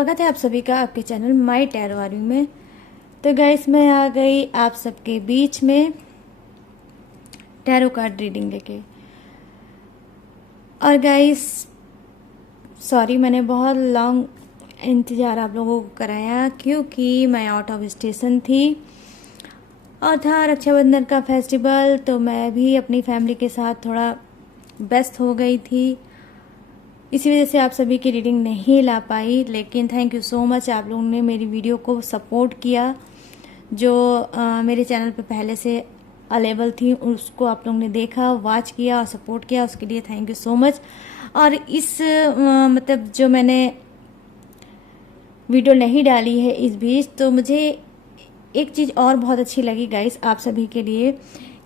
स्वागत है आप सभी का आपके चैनल माय टैरो आर्मी में। तो गाइस मैं आ गई आप सबके बीच में टैरो कार्ड रीडिंग लेके। और गाइस सॉरी मैंने बहुत लॉन्ग इंतज़ार आप लोगों को कराया क्योंकि मैं आउट ऑफ स्टेशन थी और था रक्षाबंधन का फेस्टिवल, तो मैं भी अपनी फैमिली के साथ थोड़ा व्यस्त हो गई थी। इसी वजह से आप सभी की रीडिंग नहीं ला पाई, लेकिन थैंक यू सो मच आप लोगों ने मेरी वीडियो को सपोर्ट किया। जो मेरे चैनल पे पहले से अवेलेबल थी उसको आप लोगों ने देखा, वॉच किया और सपोर्ट किया, उसके लिए थैंक यू सो मच। और इस मतलब जो मैंने वीडियो नहीं डाली है इस बीच, तो मुझे एक चीज़ और बहुत अच्छी लगी गाइस आप सभी के लिए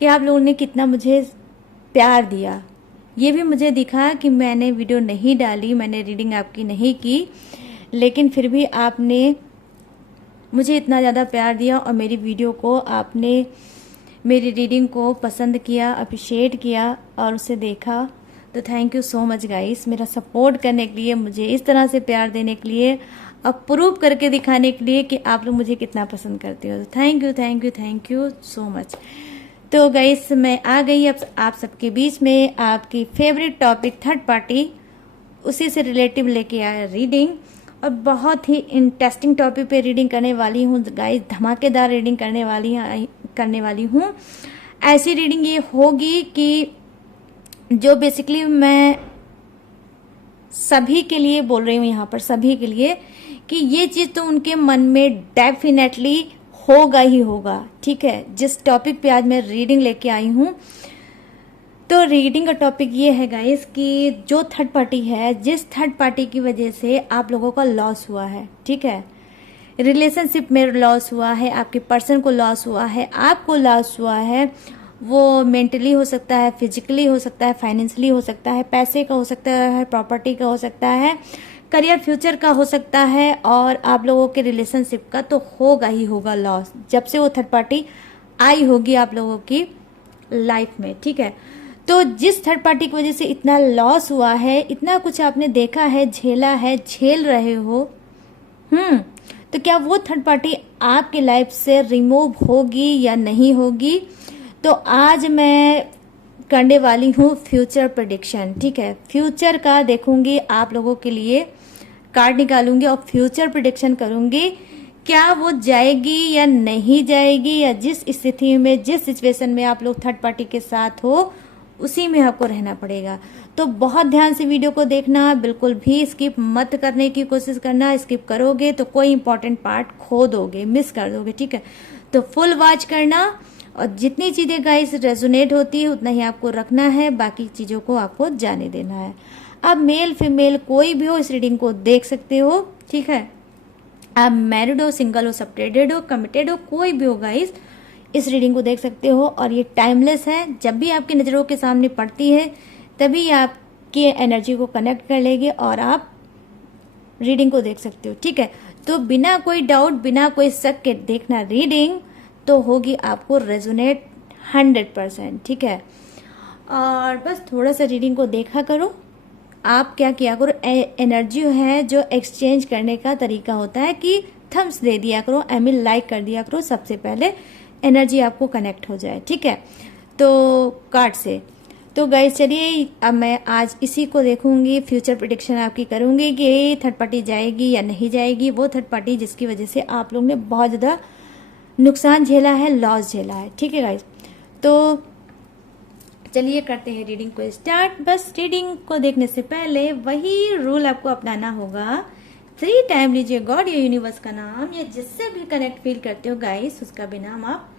कि आप लोगों ने कितना मुझे प्यार दिया। ये भी मुझे दिखा कि मैंने वीडियो नहीं डाली, मैंने रीडिंग आपकी नहीं की, लेकिन फिर भी आपने मुझे इतना ज़्यादा प्यार दिया और मेरी वीडियो को आपने मेरी रीडिंग को पसंद किया, अप्रिशिएट किया और उसे देखा। तो thank you so much guys, मेरा सपोर्ट करने के लिए, मुझे इस तरह से प्यार देने के लिए, अप्रूव करके दिखाने के लिए कि आप लोग मुझे कितना पसंद करते हो। तो थैंक यू सो मच। तो गाइस मैं आ गई अब आप सबके बीच में आपकी फेवरेट टॉपिक थर्ड पार्टी, उसी से रिलेटिव लेके आया रीडिंग। और बहुत ही इंटरेस्टिंग टॉपिक पे रीडिंग करने वाली हूँ गाइस, धमाकेदार रीडिंग करने वाली हूँ। ऐसी रीडिंग ये होगी कि जो बेसिकली मैं सभी के लिए बोल रही हूँ यहाँ पर, सभी के लिए, कि ये चीज़ तो उनके मन में डेफिनेटली होगा ही होगा। ठीक है, जिस टॉपिक पे आज मैं रीडिंग लेके आई हूँ, तो रीडिंग का टॉपिक ये है गाइस कि जो थर्ड पार्टी है, जिस थर्ड पार्टी की वजह से आप लोगों का लॉस हुआ है, ठीक है, रिलेशनशिप में लॉस हुआ है, आपके पर्सन को लॉस हुआ है, आपको लॉस हुआ है, वो मेंटली हो सकता है, फिजिकली हो सकता है, फाइनेंशियली हो सकता है, पैसे का हो सकता है, प्रॉपर्टी का हो सकता है, करियर फ्यूचर का हो सकता है, और आप लोगों के रिलेशनशिप का तो होगा ही होगा लॉस, जब से वो थर्ड पार्टी आई होगी आप लोगों की लाइफ में। ठीक है, तो जिस थर्ड पार्टी की वजह से इतना लॉस हुआ है, इतना कुछ आपने देखा है, झेला है, झेल रहे हो, तो क्या वो थर्ड पार्टी आपके लाइफ से रिमूव होगी या नहीं होगी? तो आज मैं करने वाली हूँ फ्यूचर प्रेडिक्शन। ठीक है, फ्यूचर का देखूंगी, आप लोगों के लिए कार्ड निकालूंगी और फ्यूचर प्रेडिक्शन करूंगी, क्या वो जाएगी या नहीं जाएगी, या जिस स्थिति में, जिस सिचुएशन में आप लोग थर्ड पार्टी के साथ हो उसी में आपको रहना पड़ेगा। तो बहुत ध्यान से वीडियो को देखना, बिल्कुल भी स्किप मत करने की कोशिश करना। स्किप करोगे तो कोई इंपॉर्टेंट पार्ट खो दोगे, मिस कर दोगे। ठीक है, तो फुल वॉच करना और जितनी चीज़ें गाइस रेजोनेट होती है उतना ही आपको रखना है, बाकी चीज़ों को आपको जाने देना है। अब मेल फीमेल कोई भी हो इस रीडिंग को देख सकते हो। ठीक है, आप मैरिड हो, सिंगल हो, सेपरेटेड हो, कमिटेड हो, कोई भी हो गाइस, इस रीडिंग को देख सकते हो। और ये टाइमलेस है, जब भी आपकी नज़रों के सामने पड़ती है तभी आपकी एनर्जी को कनेक्ट कर लेगी और आप रीडिंग को देख सकते हो। ठीक है, तो बिना कोई डाउट, बिना कोई शक के देखना रीडिंग, तो होगी आपको रेजोनेट 100%। ठीक है, और बस थोड़ा सा रीडिंग को देखा करो। आप क्या किया करो, एनर्जी है जो एक्सचेंज करने का तरीका होता है कि थम्स दे दिया करो, आई मीन लाइक कर दिया करो, सबसे पहले एनर्जी आपको कनेक्ट हो जाए। ठीक है, तो कार्ड से तो गाइस चलिए अब मैं आज इसी को देखूंगी, फ्यूचर प्रेडिक्शन आपकी करूंगी कि थर्ड पार्टी जाएगी या नहीं जाएगी, वो थर्ड पार्टी जिसकी वजह से आप लोग ने बहुत ज़्यादा नुकसान झेला है, लॉस झेला है। ठीक है गाइस, तो चलिए करते हैं रीडिंग को स्टार्ट। बस रीडिंग को देखने से पहले वही रूल आपको अपनाना होगा, 3 टाइम लीजिए गॉड या यूनिवर्स का नाम, या जिससे भी कनेक्ट फील करते हो गाइस उसका भी नाम आप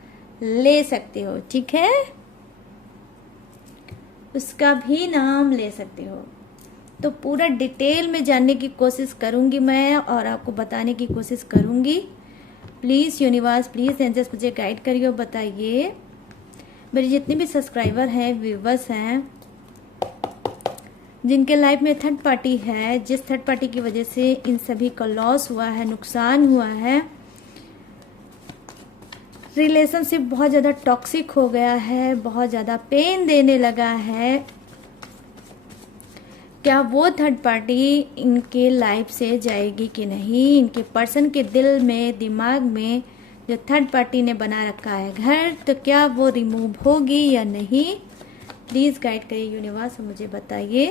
ले सकते हो। ठीक है, उसका भी नाम ले सकते हो। तो पूरा डिटेल में जानने की कोशिश करूंगी मैं और आपको बताने की कोशिश करूंगी। प्लीज़ यूनिवर्स, प्लीज़ एंजल्स मुझे गाइड करिए और बताइए, मेरे जितने भी सब्सक्राइबर हैं, व्यूवर्स हैं, जिनके लाइफ में थर्ड पार्टी है, जिस थर्ड पार्टी की वजह से इन सभी का लॉस हुआ है, नुकसान हुआ है, रिलेशनशिप बहुत ज़्यादा टॉक्सिक हो गया है, बहुत ज़्यादा पेन देने लगा है, क्या वो थर्ड पार्टी इनके लाइफ से जाएगी कि नहीं, इनके पर्सन के दिल में दिमाग में जो थर्ड पार्टी ने बना रखा है घर, तो क्या वो रिमूव होगी या नहीं। प्लीज़ गाइड करिए यूनिवर्स, मुझे बताइए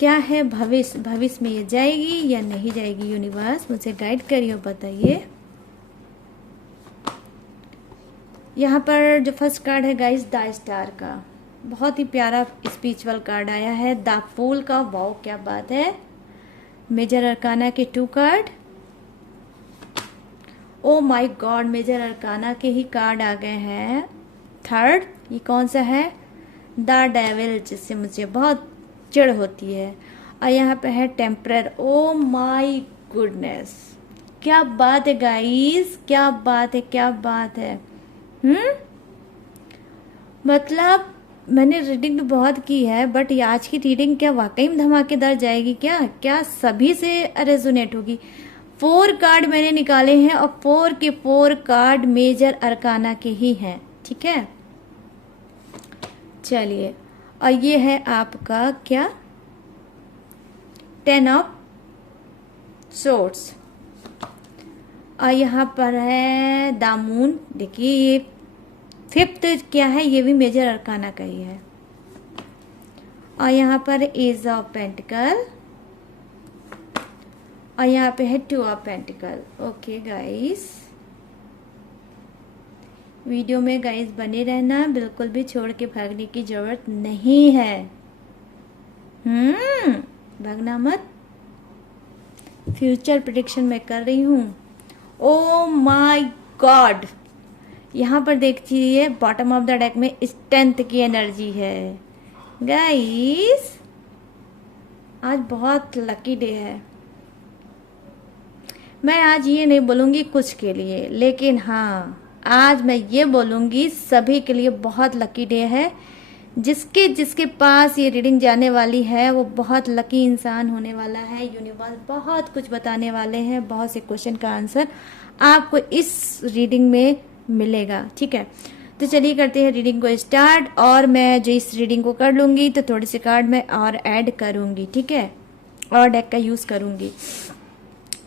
क्या है भविष्य, भविष्य में ये जाएगी या नहीं जाएगी। यूनिवर्स मुझे गाइड करिए और बताइए। यहाँ पर जो फर्स्ट कार्ड है गाइस द स्टार का, बहुत ही प्यारा स्पिरिचुअल कार्ड आया है। द फूल का, वाओ क्या बात है। मेजर अरकाना के 2 card, oh my god, major arcana के ही कार्ड आ गए हैं। थर्ड, ये कौन सा है, द डेविल, जिससे मुझे बहुत चिढ़ होती है। और यहाँ पे है टेम्परर, ओ माय गुडनेस, क्या बात है गाइस, क्या बात है, क्या बात है। मतलब मैंने रीडिंग तो बहुत की है, बट ये आज की रीडिंग क्या वाकई में धमाकेदार जाएगी क्या, क्या सभी से रेजोनेट होगी। 4 कार्ड मैंने निकाले हैं और 4 के 4 कार्ड मेजर अरकाना के ही हैं, ठीक है। चलिए, और ये है आपका क्या, 10 ऑफ सोर्ड्स। और यहाँ पर है द मून, देखिए ये 5th क्या है, ये भी मेजर अरकाना का ही है। और यहाँ पर एज ऑफ पेंटिकल, और यहाँ पे है 2 of pentacle. Okay guys, video में गाइस बने रहना, बिल्कुल भी छोड़ के भागने की जरूरत नहीं है। भागना मत। फ्यूचर प्रेडिक्शन मैं कर रही हूँ। ओ माय गॉड, यहाँ पर देखिए बॉटम ऑफ द डेक में स्ट्रेंथ की एनर्जी है गाइस। आज बहुत लकी डे है। मैं आज ये नहीं बोलूँगी कुछ के लिए, लेकिन हाँ आज मैं ये बोलूँगी सभी के लिए बहुत लकी डे है। जिसके जिसके पास ये रीडिंग जाने वाली है वो बहुत लकी इंसान होने वाला है। यूनिवर्स बहुत कुछ बताने वाले हैं, बहुत से क्वेश्चन का आंसर आपको इस रीडिंग में मिलेगा, ठीक है। तो चलिए करते हैं रीडिंग को स्टार्ट। और मैं जो इस रीडिंग को कर लूँगी तो थोड़े से कार्ड मैं और ऐड करूँगी, ठीक है, और डेक का यूज़ करूँगी।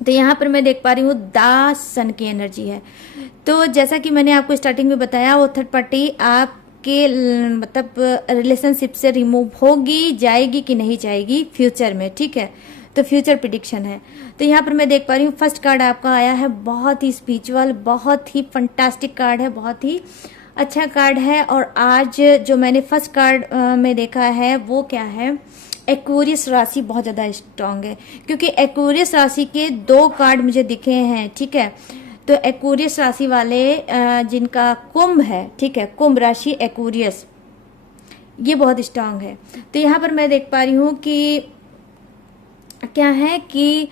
तो यहाँ पर मैं देख पा रही हूँ द सन की एनर्जी है। तो जैसा कि मैंने आपको स्टार्टिंग में बताया, वो थर्ड पार्टी आपके मतलब रिलेशनशिप से रिमूव होगी, जाएगी कि नहीं जाएगी फ्यूचर में, ठीक है। तो फ्यूचर प्रिडिक्शन है। तो यहाँ पर मैं देख पा रही हूँ फर्स्ट कार्ड आपका आया है, बहुत ही स्पिरिचुअल, बहुत ही फंटास्टिक कार्ड है, बहुत ही अच्छा कार्ड है। और आज जो मैंने फर्स्ट कार्ड में देखा है वो क्या है, एक्वेरियस राशि बहुत ज़्यादा स्ट्रांग है, क्योंकि एक्वेरियस राशि के 2 कार्ड मुझे दिखे हैं, ठीक है। तो एक्वेरियस राशि वाले जिनका कुंभ है, ठीक है, कुंभ राशि एक्वेरियस, ये बहुत स्ट्रांग है। तो यहाँ पर मैं देख पा रही हूँ कि क्या है कि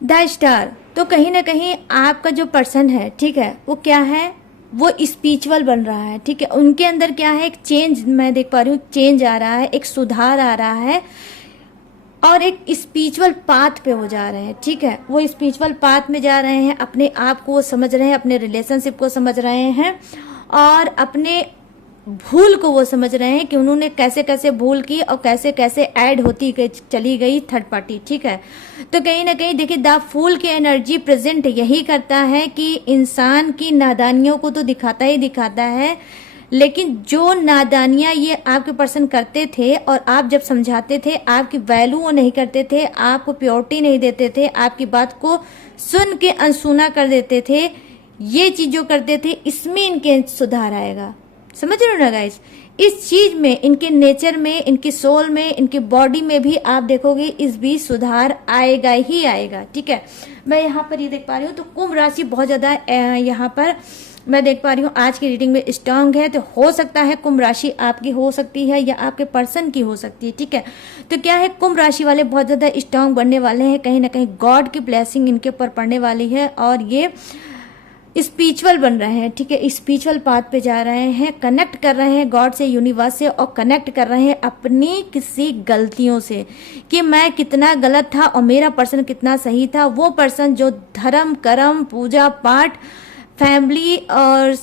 द स्टार, तो कहीं ना कहीं आपका जो पर्सन है, ठीक है, वो क्या है, वो स्पिरिचुअल बन रहा है, ठीक है। उनके अंदर क्या है, एक चेंज मैं देख पा रही हूँ, चेंज आ रहा है, एक सुधार आ रहा है और एक स्पिरिचुअल पाथ पे वो जा रहे हैं, ठीक है। वो स्पिरिचुअल पाथ में जा रहे हैं, अपने आप को वो समझ रहे हैं, अपने रिलेशनशिप को समझ रहे हैं और अपने भूल को वो समझ रहे हैं कि उन्होंने कैसे कैसे भूल की और कैसे कैसे ऐड होती चली गई थर्ड पार्टी, ठीक है। तो कहीं ना कहीं देखिए द फूल की एनर्जी प्रेजेंट यही करता है कि इंसान की नादानियों को तो दिखाता ही दिखाता है, लेकिन जो नादानियां ये आपके पर्सन करते थे और आप जब समझाते थे, आपकी वैल्यू वो नहीं करते थे, आपको प्योरिटी नहीं देते थे, आपकी बात को सुन के अनसुना कर देते थे, ये चीज जो करते थे, इसमें इनके सुधार आएगा। समझ रहे हो ना गाइस, इस चीज में, इनके नेचर में, इनकी सोल में, इनकी बॉडी में भी आप देखोगे इस भी सुधार आएगा ही आएगा, ठीक है। मैं यहाँ पर ये देख पा रही हूँ, तो कुंभ राशि बहुत ज्यादा यहाँ पर मैं देख पा रही हूँ आज की रीडिंग में स्ट्रांग है। तो हो सकता है कुंभ राशि आपकी हो सकती है या आपके पर्सन की हो सकती है, ठीक है। तो क्या है, कुंभ राशि वाले बहुत ज्यादा स्ट्रांग बनने वाले हैं, कहीं ना कहीं गॉड की ब्लेसिंग इनके ऊपर पड़ने वाली है और ये स्पिरिचुअल बन रहे हैं, ठीक है, स्पिरिचुअल पाथ पे जा रहे हैं, कनेक्ट कर रहे हैं गॉड से, यूनिवर्स से, और कनेक्ट कर रहे हैं अपनी किसी गलतियों से कि मैं कितना गलत था और मेरा पर्सन कितना सही था। वो पर्सन जो धर्म कर्म पूजा पाठ फैमिली और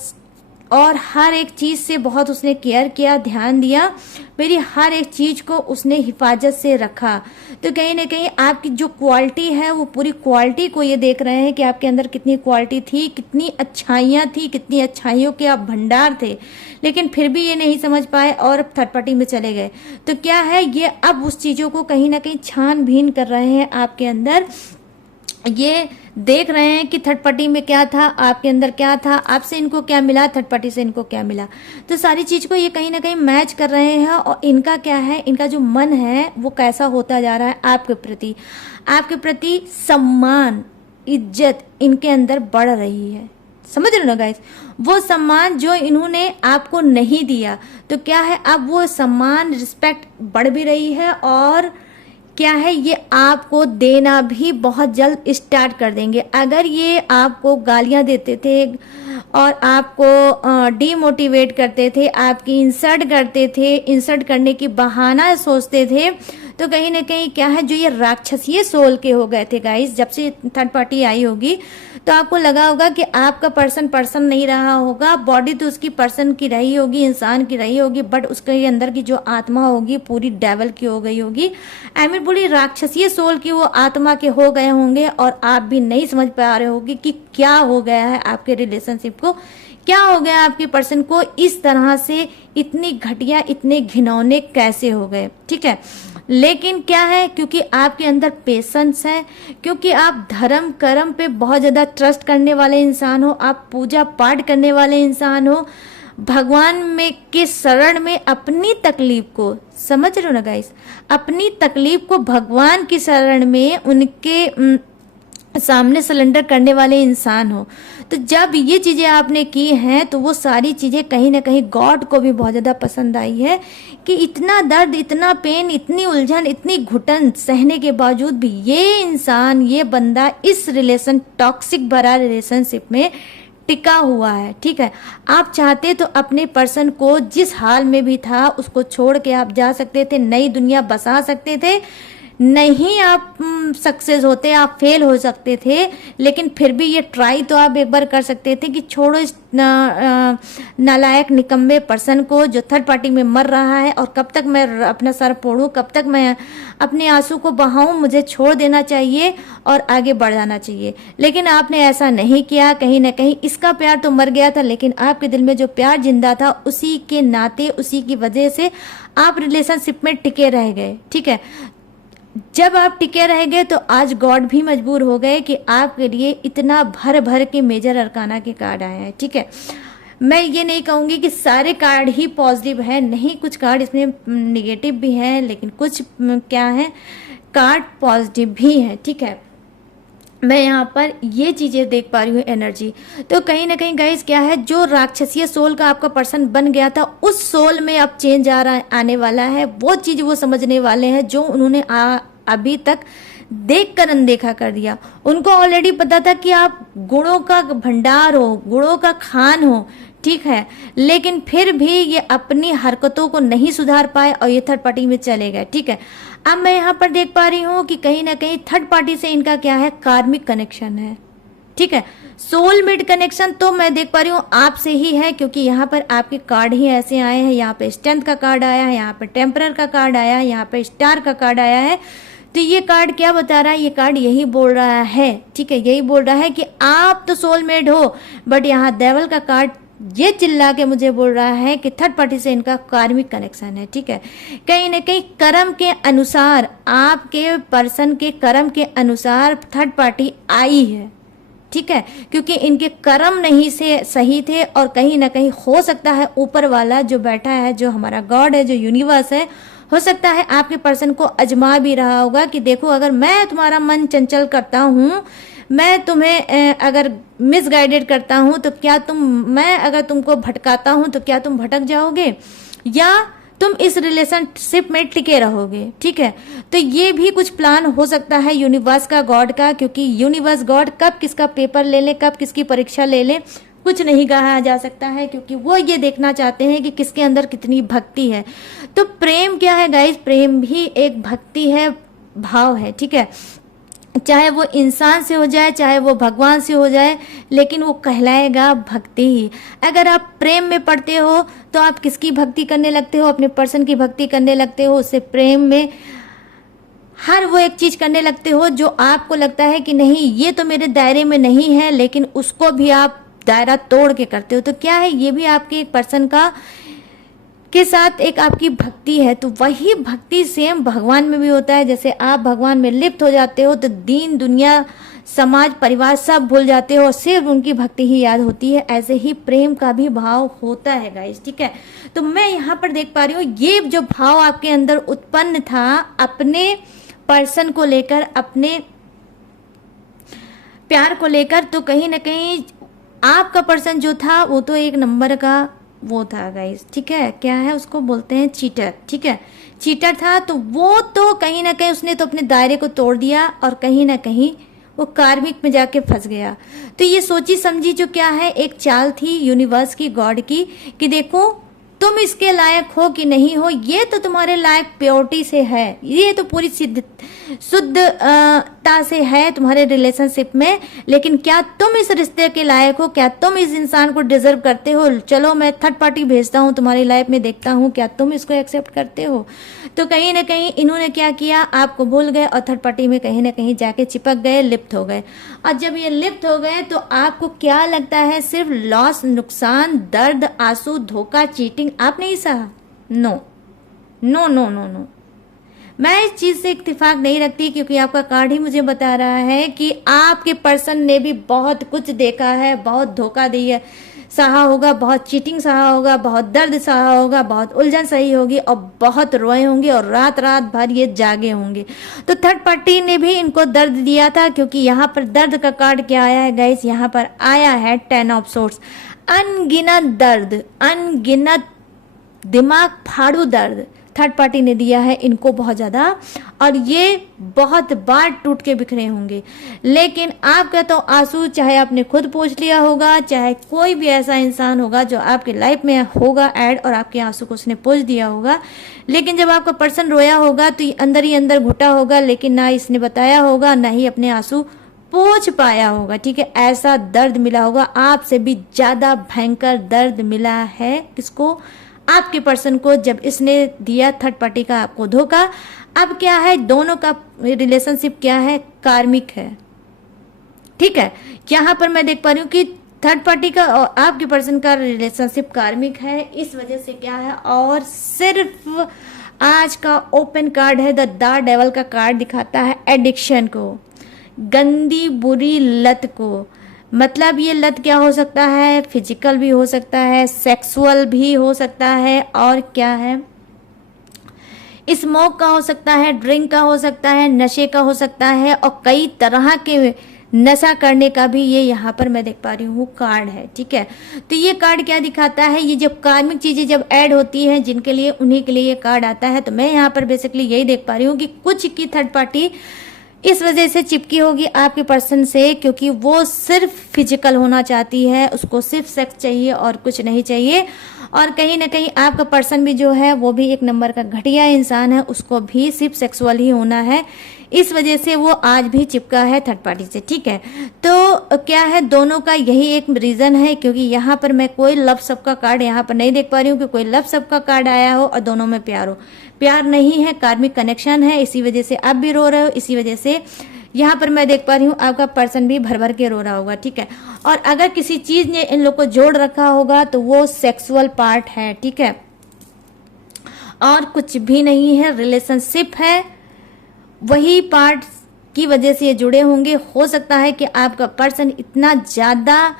और हर एक चीज से बहुत उसने केयर किया, ध्यान दिया, मेरी हर एक चीज को उसने हिफाजत से रखा। तो कहीं ना कहीं आपकी जो क्वालिटी है वो पूरी क्वालिटी को ये देख रहे हैं कि आपके अंदर कितनी क्वालिटी थी, कितनी अच्छाइयाँ थी, कितनी अच्छाइयों के आप भंडार थे, लेकिन फिर भी ये नहीं समझ पाए और अब थर्ड पार्टी में चले गए। तो क्या है, ये अब उस चीजों को कहीं ना कहीं छानबीन कर रहे हैं आपके अंदर, ये देख रहे हैं कि थर्ड पार्टी में क्या था, आपके अंदर क्या था, आपसे इनको क्या मिला, थर्ड पार्टी से इनको क्या मिला। तो सारी चीज को ये कहीं ना कहीं मैच कर रहे हैं और इनका क्या है, इनका जो मन है वो कैसा होता जा रहा है आपके प्रति, आपके प्रति सम्मान, इज्जत इनके अंदर बढ़ रही है। समझ रहे हो ना गाइस, वो सम्मान जो इन्होंने आपको नहीं दिया, तो क्या है अब वो सम्मान, रिस्पेक्ट बढ़ भी रही है और क्या है ये आपको देना भी बहुत जल्द स्टार्ट कर देंगे। अगर ये आपको गालियां देते थे और आपको डीमोटिवेट करते थे, आपकी इंसल्ट करते थे, इंसल्ट करने की बहाना सोचते थे, तो कहीं ना कहीं क्या है, जो ये राक्षसीय सोल के हो गए थे गाइस, जब से थर्ड पार्टी आई होगी तो आपको लगा होगा कि आपका पर्सन नहीं रहा होगा, बॉडी तो उसकी पर्सन की रही होगी, इंसान की रही होगी, बट उसके अंदर की जो आत्मा होगी पूरी डेवल की हो गई होगी, पूरी राक्षसीय सोल की वो आत्मा के हो गए होंगे और आप भी नहीं समझ पा रहे होगे कि क्या हो गया है आपके रिलेशनशिप को, क्या हो गया आपके पर्सन को, इस तरह से इतनी घटिया, इतने घिनौने कैसे हो गए। ठीक है, लेकिन क्या है, क्योंकि आपके अंदर पेशेंस है, क्योंकि आप धर्म कर्म पे बहुत ज्यादा ट्रस्ट करने वाले इंसान हो, आप पूजा पाठ करने वाले इंसान हो, भगवान में के शरण में अपनी तकलीफ को, समझ रहे हो ना गाइस, अपनी तकलीफ को भगवान की शरण में उनके सामने सिलेंडर करने वाले इंसान हो। तो जब ये चीजें आपने की हैं तो वो सारी चीजें कहीं ना कहीं गॉड को भी बहुत ज्यादा पसंद आई है कि इतना दर्द, इतना पेन, इतनी उलझन, इतनी घुटन सहने के बावजूद भी ये इंसान, ये बंदा इस टॉक्सिक भरा रिलेशनशिप में टिका हुआ है। ठीक है, आप चाहते तो अपने पर्सन को जिस हाल में भी था उसको छोड़ के आप जा सकते थे, नई दुनिया बसा सकते थे, नहीं आप सक्सेस होते, आप फेल हो सकते थे, लेकिन फिर भी ये ट्राई तो आप एक बार कर सकते थे कि छोड़ो इस नालायक निकम्मे पर्सन को जो थर्ड पार्टी में मर रहा है, और कब तक मैं अपना सर फोड़ूं, कब तक मैं अपने आंसू को बहाऊं, मुझे छोड़ देना चाहिए और आगे बढ़ जाना चाहिए। लेकिन आपने ऐसा नहीं किया, कहीं ना कहीं इसका प्यार तो मर गया था, लेकिन आपके दिल में जो प्यार जिंदा था उसी के नाते, उसी की वजह से आप रिलेशनशिप में टिके रह गए। ठीक है, जब आप टिके रह गए तो आज गॉड भी मजबूर हो गए कि आपके लिए इतना भर भर के मेजर अरकाना के कार्ड आए हैं। ठीक है, मैं ये नहीं कहूंगी कि सारे कार्ड ही पॉजिटिव है, नहीं, कुछ कार्ड इसमें निगेटिव भी हैं, लेकिन कुछ क्या है, कार्ड पॉजिटिव भी हैं। ठीक है, मैं यहाँ पर ये चीजें देख पा रही हूँ एनर्जी। तो कहीं ना कहीं गाइस क्या है, जो राक्षसीय सोल का आपका पर्सन बन गया था उस सोल में अब चेंज आने वाला है, वो चीज वो समझने वाले हैं जो उन्होंने अभी तक देखकर अनदेखा कर दिया। उनको ऑलरेडी पता था कि आप गुणों का भंडार हो, गुणों का खान हो। ठीक है, लेकिन फिर भी ये अपनी हरकतों को नहीं सुधार पाए और ये थर्ड पार्टी में चले गए। ठीक है, अब मैं यहाँ पर देख पा रही हूँ कि कहीं ना कहीं थर्ड पार्टी से इनका क्या है, कार्मिक कनेक्शन है। ठीक है, सोलमेट कनेक्शन तो मैं देख पा रही हूँ आपसे ही है, क्योंकि यहाँ पर आपके कार्ड ही ऐसे आए हैं, यहाँ पे स्ट्रेंथ का कार्ड आया है, यहाँ पे टेम्परर का कार्ड आया है, यहाँ पे स्टार का कार्ड आया है। तो ये कार्ड क्या बता रहा है, ये कार्ड यही बोल रहा है, ठीक है, यही बोल रहा है कि आप तो सोलमेट हो, बट यहाँ डेविल का कार्ड ये चिल्ला के मुझे बोल रहा है कि थर्ड पार्टी से इनका कार्मिक कनेक्शन है। ठीक है, कहीं ना कहीं कर्म के अनुसार, आपके पर्सन के कर्म के अनुसार थर्ड पार्टी आई है। ठीक है, क्योंकि इनके कर्म नहीं से सही थे, और कहीं ना कहीं हो सकता है ऊपर वाला जो बैठा है, जो हमारा गॉड है, जो यूनिवर्स है, हो सकता है आपके पर्सन को अजमा भी रहा होगा कि देखो, अगर मैं तुम्हारा मन चंचल करता हूँ, मैं तुम्हें अगर मिसगाइडेड करता हूं तो क्या मैं अगर तुमको भटकाता हूं तो क्या तुम भटक जाओगे, या तुम इस रिलेशनशिप में टिके रहोगे। ठीक है, तो ये भी कुछ प्लान हो सकता है यूनिवर्स का, गॉड का, क्योंकि यूनिवर्स गॉड कब किसका पेपर ले ले, कब किसकी परीक्षा ले ले, कुछ नहीं कहा जा सकता है, क्योंकि वो ये देखना चाहते हैं कि किसके अंदर कितनी भक्ति है। तो प्रेम क्या है गाइस, प्रेम भी एक भक्ति है, भाव है। ठीक है, चाहे वो इंसान से हो जाए, चाहे वो भगवान से हो जाए, लेकिन वो कहलाएगा भक्ति ही। अगर आप प्रेम में पड़ते हो तो आप किसकी भक्ति करने लगते हो? अपने पर्सन की भक्ति करने लगते हो। उससे प्रेम में हर वो एक चीज करने लगते हो जो आपको लगता है कि नहीं ये तो मेरे दायरे में नहीं है, लेकिन उसको भी आप दायरा तोड़ के करते हो। तो क्या है, ये भी आपके एक पर्सन का के साथ एक आपकी भक्ति है। तो वही भक्ति सेम भगवान में भी होता है। जैसे आप भगवान में लिप्त हो जाते हो तो दीन दुनिया समाज परिवार सब भूल जाते हो और सिर्फ उनकी भक्ति ही याद होती है। ऐसे ही प्रेम का भी भाव होता है गाइस, ठीक है। तो मैं यहाँ पर देख पा रही हूँ ये जो भाव आपके अंदर उत्पन्न था अपने पर्सन को लेकर, अपने प्यार को लेकर, तो कहीं ना कहीं आपका पर्सन जो था वो तो एक नंबर का वो था गाइस, ठीक है। क्या है, उसको बोलते हैं चीटर, ठीक है। चीटर था तो वो तो कहीं ना कहीं उसने तो अपने दायरे को तोड़ दिया और कहीं ना कहीं वो कार्मिक में जाके फंस गया। तो ये सोची समझी जो क्या है एक चाल थी यूनिवर्स की, गॉड की, कि देखो तुम इसके लायक हो कि नहीं हो, ये तो तुम्हारे लायक प्योरिटी से है, ये तो पूरी शुद्धता से है तुम्हारे रिलेशनशिप में, लेकिन क्या तुम इस रिश्ते के लायक हो? क्या तुम इस इंसान को डिजर्व करते हो? चलो मैं थर्ड पार्टी भेजता हूँ तुम्हारी लाइफ में, देखता हूँ क्या तुम इसको एक्सेप्ट करते हो। तो कहीं ना कहीं इन्होंने क्या किया, आपको भूल गए और थर्ड पार्टी में कहीं ना कहीं जाके चिपक गए, लिप्त हो गए। और जब ये लिप्त हो गए तो आपको क्या लगता है, सिर्फ लॉस, नुकसान, दर्द, आंसू, धोखा, चीटिंग आप नहीं सहा? No no no no no, मैं इस चीज से इत्तेफाक नहीं रखती, क्योंकि आपका कार्ड ही मुझे बता रहा है कि आपके पर्सन ने भी बहुत कुछ देखा है, बहुत धोखा दिया सहा होगा, बहुत चीटिंग सहा होगा, बहुत दर्द सहा होगा, बहुत उलझन सही होगी और बहुत रोए होंगे और रात रात भर ये जागे होंगे। तो थर्ड पार्टी ने भी इनको दर्द दिया था, क्योंकि यहाँ पर दर्द का कार्ड क्या आया है गाइस, यहाँ पर आया है 10 ऑफ सोर्ड्स। अनगिनत दर्द, अनगिनत दिमाग फाड़ू दर्द थर्ड पार्टी ने दिया है इनको बहुत ज़्यादा, और ये बहुत बार टूट के बिखरे होंगे। लेकिन आपका तो आंसू चाहे आपने खुद पोंछ लिया होगा, चाहे कोई भी ऐसा इंसान होगा जो आपके लाइफ में होगा ऐड और आपके आंसू को उसने पोंछ दिया होगा, लेकिन जब आपका पर्सन रोया होगा तो अंदर ही अंदर घुटा होगा, लेकिन ना इसने बताया होगा ना ही अपने आंसू पोंछ पाया होगा, ठीक है। ऐसा दर्द मिला होगा, आपसे भी ज़्यादा भयंकर दर्द मिला है किसको, आपके पर्सन को, जब इसने दिया थर्ड पार्टी का आपको धोखा। अब क्या है, दोनों का रिलेशनशिप क्या है, कार्मिक है, ठीक है। यहाँ पर मैं देख पा रही हूँ कि थर्ड पार्टी का और आपके पर्सन का रिलेशनशिप कार्मिक है। इस वजह से क्या है, और सिर्फ आज का ओपन कार्ड है द डेविल का कार्ड दिखाता है एडिक्शन को, गंदी बुरी लत को। मतलब ये लत क्या हो सकता है, फिजिकल भी हो सकता है, सेक्सुअल भी हो सकता है, और क्या है, स्मोक का हो सकता है, ड्रिंक का हो सकता है, नशे का हो सकता है, और कई तरह के नशा करने का भी ये यहाँ पर मैं देख पा रही हूँ कार्ड है, ठीक है। तो ये कार्ड क्या दिखाता है, ये जब कार्मिक चीजें जब ऐड होती हैं जिनके लिए, उन्हीं के लिए ये कार्ड आता है। तो मैं यहाँ पर बेसिकली यही देख पा रही हूँ कि कुछ की थर्ड पार्टी इस वजह से चिपकी होगी आपके पर्सन से, क्योंकि वो सिर्फ फिजिकल होना चाहती है, उसको सिर्फ सेक्स चाहिए और कुछ नहीं चाहिए। और कहीं ना कहीं आपका पर्सन भी जो है वो भी एक नंबर का घटिया इंसान है, उसको भी सिर्फ सेक्सुअल ही होना है। इस वजह से वो आज भी चिपका है थर्ड पार्टी से, ठीक है। तो क्या है, दोनों का यही एक रीजन है, क्योंकि यहाँ पर मैं कोई लव सब का कार्ड यहाँ पर नहीं देख पा रही हूँ कि कोई लव सब का कार्ड आया हो और दोनों में प्यार हो। प्यार नहीं है, कार्मिक कनेक्शन है, इसी वजह से आप भी रो रहे हो। इसी वजह से यहाँ पर मैं देख पा रही हूँ आपका पर्सन भी भर भर के रो रहा होगा, ठीक है। और अगर किसी चीज ने इन लोग को जोड़ रखा होगा तो वो सेक्सुअल पार्ट है, ठीक है, और कुछ भी नहीं है, रिलेशनशिप है, वही पार्ट की वजह से ये जुड़े होंगे। हो सकता है कि आपका पर्सन इतना ज्यादा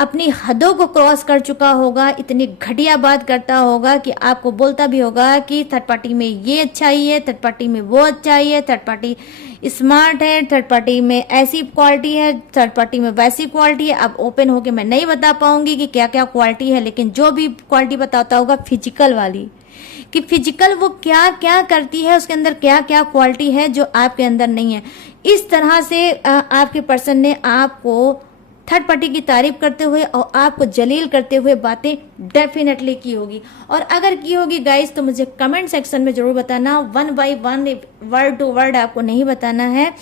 अपनी हदों को क्रॉस कर चुका होगा, इतनी घटिया बात करता होगा कि आपको बोलता भी होगा कि थर्ड पार्टी में ये अच्छाई है, थर्ड पार्टी में वो अच्छाई है, थर्ड पार्टी स्मार्ट है, थर्ड पार्टी में ऐसी क्वालिटी है, थर्ड पार्टी में वैसी क्वालिटी है। अब ओपन होके मैं नहीं बता पाऊंगी कि क्या क्या क्वालिटी है, लेकिन जो भी क्वालिटी बताता होगा फिजिकल वाली, कि फिजिकल वो क्या क्या करती है, उसके अंदर क्या क्या क्वालिटी है जो आपके अंदर नहीं है। इस तरह से आपके पर्सन ने आपको थर्ड पार्टी की तारीफ करते हुए और आपको जलील करते हुए बातें डेफिनेटली की होगी। और अगर की होगी गाइस तो मुझे कमेंट सेक्शन में जरूर बताना, 1 by 1 वर्ड टू वर्ड आपको नहीं बताना है,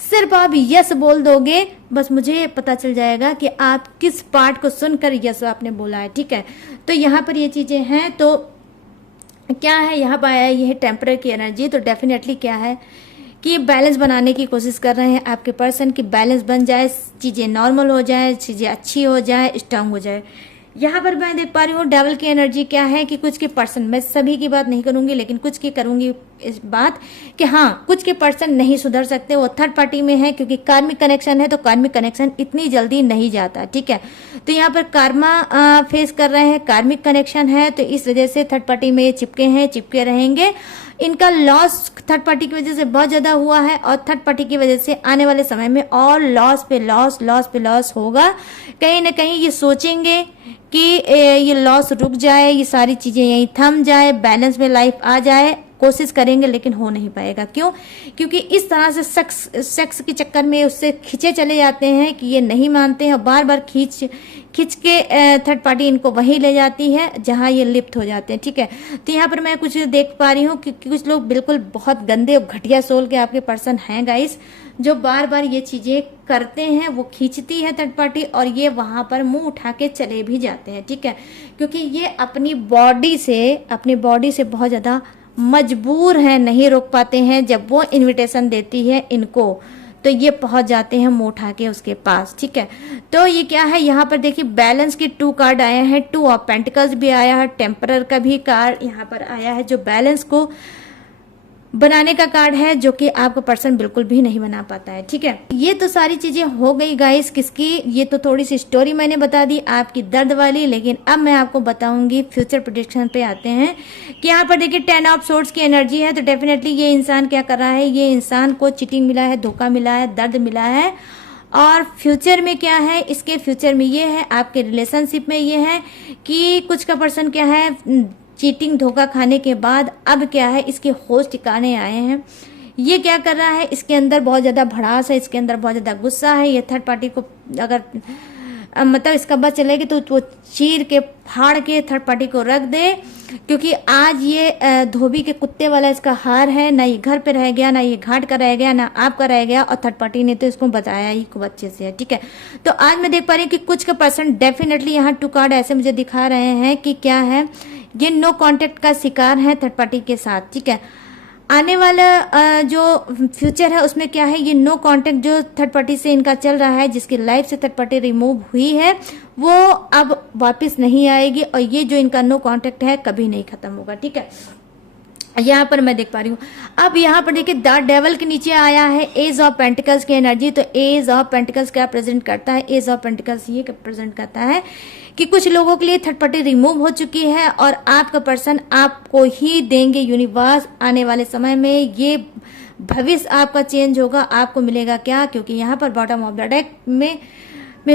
सिर्फ आप यस बोल दोगे, बस मुझे पता चल जाएगा कि आप किस पार्ट को सुनकर यस आपने बोला है, ठीक है। तो यहाँ पर ये चीजें हैं। तो क्या है, यहाँ पर आया है, ये है टेम्पररी की एनर्जी। तो डेफिनेटली क्या है कि बैलेंस बनाने की कोशिश कर रहे हैं आपके पर्सन, की बैलेंस बन जाए, चीजें नॉर्मल हो जाए, चीजें अच्छी हो जाए, स्ट्रांग हो जाए। यहाँ पर मैं देख पा रही हूँ डेविल की एनर्जी क्या है कि कुछ के पर्सन, मैं सभी की बात नहीं करूंगी लेकिन कुछ की करूंगी इस बात कि हाँ, कुछ के पर्सन नहीं सुधर सकते, वो थर्ड पार्टी में है, क्योंकि कार्मिक कनेक्शन है। तो कार्मिक कनेक्शन इतनी जल्दी नहीं जाता, ठीक है। तो यहाँ पर कार्मा फेस कर रहे हैं, कार्मिक कनेक्शन है, तो इस वजह से थर्ड पार्टी में चिपके हैं, चिपके रहेंगे। इनका लॉस थर्ड पार्टी की वजह से बहुत ज्यादा हुआ है, और थर्ड पार्टी की वजह से आने वाले समय में और लॉस पे लॉस, लॉस पे लॉस होगा। कहीं ना कहीं ये सोचेंगे कि ये लॉस रुक जाए, ये सारी चीजें यहीं थम जाए, बैलेंस में लाइफ आ जाए, कोशिश करेंगे लेकिन हो नहीं पाएगा। क्यों? क्योंकि इस तरह से सेक्स के चक्कर में उससे खींचे चले जाते हैं कि ये नहीं मानते हैं, बार बार खींच के थर्ड पार्टी इनको वहीं ले जाती है जहां ये लिप्त हो जाते हैं, ठीक है। तो यहाँ पर मैं कुछ देख पा रही हूँ कि कुछ लोग बिल्कुल बहुत गंदे और घटिया सोल के आपके पर्सन हैं गाइस, जो बार बार ये चीजें करते हैं, वो खींचती है थर्ड पार्टी, और ये वहां पर मुंह उठा के चले भी जाते हैं, ठीक है। क्योंकि ये अपनी बॉडी से बहुत ज्यादा मजबूर हैं, नहीं रोक पाते हैं। जब वो इनविटेशन देती है इनको, तो ये पहुंच जाते हैं मुंह उठा के उसके पास, ठीक है। तो ये क्या है, यहाँ पर देखिए बैलेंस के 2 कार्ड आए हैं, 2 ऑफ पेंटिकल्स भी आया है, टेम्परर का भी कार्ड यहाँ पर आया है, जो बैलेंस को बनाने का कार्ड है, जो कि आपका पर्सन बिल्कुल भी नहीं बना पाता है, ठीक है। ये तो सारी चीजें हो गई गाइस किसकी, ये तो थोड़ी सी स्टोरी मैंने बता दी आपकी दर्द वाली। लेकिन अब मैं आपको बताऊंगी फ्यूचर प्रेडिक्शन पे आते हैं कि यहाँ पर देखिए 10 ऑफ सोर्ड्स की एनर्जी है। तो डेफिनेटली ये इंसान क्या कर रहा है, ये इंसान को चीटिंग मिला है, धोखा मिला है, दर्द मिला है। और फ्यूचर में क्या है, इसके फ्यूचर में ये है, आपके रिलेशनशिप में ये है कि कुछ का पर्सन क्या है, चीटिंग धोखा खाने के बाद अब क्या है, इसके होश ठिकाने आए हैं। ये क्या कर रहा है, इसके अंदर बहुत ज्यादा भड़ास है, इसके अंदर बहुत ज्यादा गुस्सा है। ये थर्ड पार्टी को अगर मतलब इसका बस चलेगी तो वो चीर के फाड़ के थर्ड पार्टी को रख दे, क्योंकि आज ये धोबी के कुत्ते वाला इसका हार है। ना ये घर पे रह गया, ना ये घाट का रह गया, ना आपका रह गया, और थर्ड पार्टी ने तो इसको बताया ही खूब अच्छे से है, ठीक है। तो आज मैं देख पा रही हूँ कि कुछ का पर्सन डेफिनेटली यहाँ 2 कार्ड ऐसे मुझे दिखा रहे हैं कि क्या है, ये नो कांटेक्ट का शिकार है थर्ड पार्टी के साथ, ठीक है। आने वाला जो फ्यूचर है उसमें क्या है, ये नो कांटेक्ट जो थर्ड पार्टी से इनका चल रहा है, जिसकी लाइफ से थर्ड पार्टी रिमूव हुई है, वो अब वापस नहीं आएगी, और ये जो इनका नो कांटेक्ट है कभी नहीं खत्म होगा, ठीक है। यहाँ पर मैं देख पा रही हूँ। अब यहाँ पर देखिए द डेविल के नीचे आया है एज ऑफ पेंटिकल्स की एनर्जी। तो एज ऑफ पेंटिकल्स क्या प्रेजेंट करता है, एज ऑफ पेंटिकल्स ये प्रेजेंट करता है कि कुछ लोगों के लिए थर्ड पार्टी रिमूव हो चुकी है, और आपका पर्सन आपको ही देंगे यूनिवर्स आने वाले समय में। ये भविष्य आपका चेंज होगा, आपको मिलेगा क्या, क्योंकि यहाँ पर बॉटम ऑफ द डेक में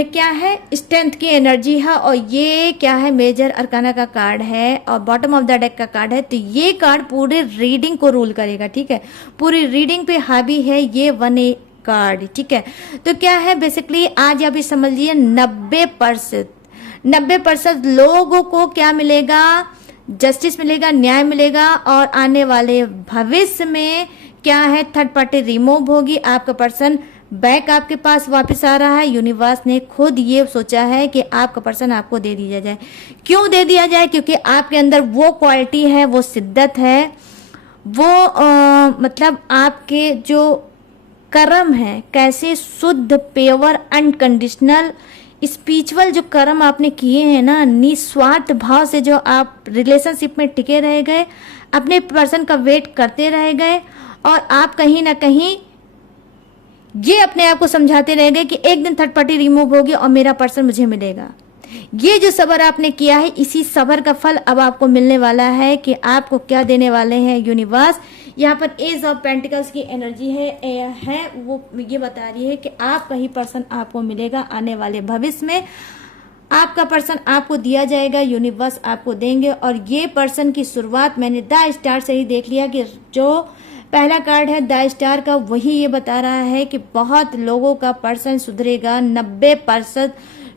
क्या है, स्ट्रेंथ की एनर्जी है, और ये क्या है, मेजर अरकाना का कार्ड है, और बॉटम ऑफ द डेक का कार्ड है। तो ये कार्ड पूरे रीडिंग को रूल करेगा, ठीक है, पूरी रीडिंग पे हावी है ये 1A कार्ड, ठीक है। तो क्या है बेसिकली, आज आप ये समझ लीजिए 90% लोगों को क्या मिलेगा, जस्टिस मिलेगा, न्याय मिलेगा, और आने वाले भविष्य में क्या है, थर्ड पार्टी रिमूव होगी, आपका पर्सन बैक आपके पास वापस आ रहा है। यूनिवर्स ने खुद ये सोचा है कि आपका पर्सन आपको दे दिया जाए। क्यों दे दिया जाए, क्योंकि आपके अंदर वो क्वालिटी है, वो शिद्दत है, वो मतलब आपके जो कर्म है, कैसे शुद्ध प्योर अनकंडीशनल स्पिरिचुअल जो कर्म आपने किए हैं ना, निस्वार्थ भाव से जो आप रिलेशनशिप में टिके रह गए, अपने पर्सन का वेट करते रह गए, और आप कहीं ना कहीं ये अपने आप को समझाते रह गए कि एक दिन थर्ड पार्टी रिमूव होगी और मेरा पर्सन मुझे मिलेगा। ये जो सबर आपने किया है, इसी सबर का फल अब आपको मिलने वाला है कि आपको क्या देने वाले हैं यूनिवर्स। यहाँ पर एज ऑफ पेंटिकल्स की एनर्जी है वो ये बता रही है कि आपका ही पर्सन आपको मिलेगा आने वाले भविष्य में। आपका पर्सन आपको दिया जाएगा, यूनिवर्स आपको देंगे। और ये पर्सन की शुरुआत मैंने द स्टार से ही देख लिया कि जो पहला कार्ड है द स्टार का, वही ये बता रहा है कि बहुत लोगों का पर्सन सुधरेगा, 90%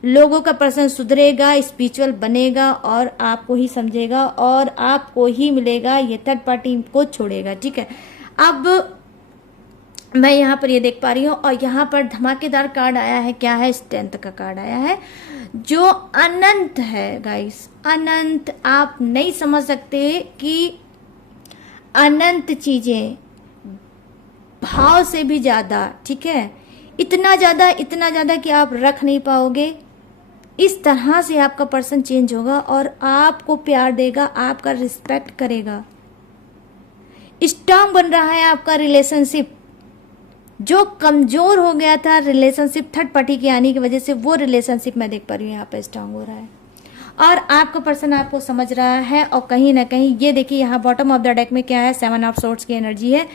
लोगों का पर्सन सुधरेगा, स्पिरिचुअल बनेगा और आपको ही समझेगा और आपको ही मिलेगा, ये थर्ड पार्टी को छोड़ेगा, ठीक है। अब मैं यहाँ पर ये देख पा रही हूँ, और यहाँ पर धमाकेदार कार्ड आया है। क्या है? स्ट्रेंथ का कार्ड आया है, जो अनंत है गाइस, अनंत। आप नहीं समझ सकते कि अनंत चीजें भाव से भी ज्यादा, ठीक है, इतना ज्यादा कि आप रख नहीं पाओगे। इस तरह से आपका पर्सन चेंज होगा और आपको प्यार देगा, आपका रिस्पेक्ट करेगा। स्ट्रांग बन रहा है आपका रिलेशनशिप। जो कमजोर हो गया था रिलेशनशिप थर्ड पार्टी के आने की वजह से, वो रिलेशनशिप मैं देख पा रही हूँ यहाँ पे स्ट्रांग हो रहा है, और आपका पर्सन आपको समझ रहा है। और कहीं ना कहीं ये देखिए, यहाँ बॉटम ऑफ द डेक में क्या है? 7 ऑफ सोर्ड्स की एनर्जी है।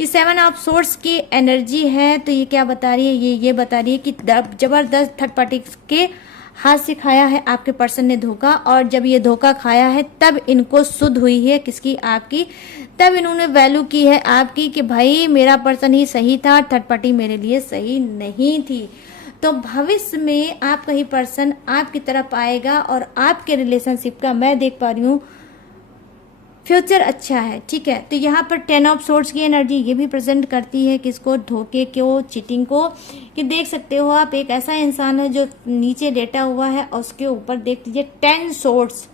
ये 7 ऑफ सोर्ड्स की एनर्जी है, तो ये क्या बता रही है? ये बता रही है कि जबरदस्त थर्ड पार्टी के हाथ से खाया है आपके पर्सन ने धोखा, और जब ये धोखा खाया है तब इनको सुध हुई है किसकी? आपकी। तब इन्होंने वैल्यू की है आपकी कि भाई मेरा पर्सन ही सही था, थर्ड पार्टी मेरे लिए सही नहीं थी। तो भविष्य में आपका ही पर्सन आपकी तरफ आएगा, और आपके रिलेशनशिप का मैं देख पा रही हूँ फ्यूचर अच्छा है, ठीक है। तो यहाँ पर 10 ऑफ सोर्ड्स की एनर्जी ये भी प्रेजेंट करती है किसको? धोखे को, चीटिंग को। कि देख सकते हो आप एक ऐसा इंसान है जो नीचे लेटा हुआ है, और उसके ऊपर देख लीजिए 10 सोर्ड्स।